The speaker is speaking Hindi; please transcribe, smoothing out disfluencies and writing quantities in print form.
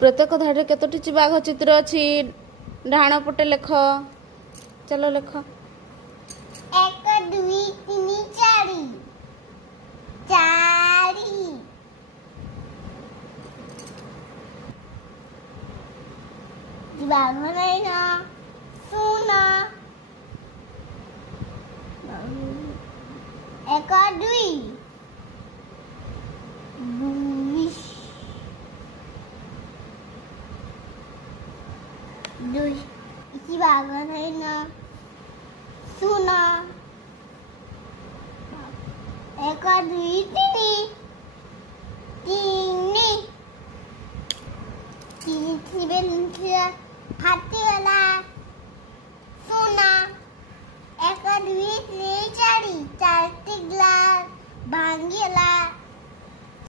प्रत्येक धाड़ी केतोटी बाघ चित्र अच्छी डाहाण पटे लेख चलो लेख 1 2 3 4 4 बाघ नहीं ना सुना 1 2 2 इसी बाघ नहीं ना सुना 1 2 3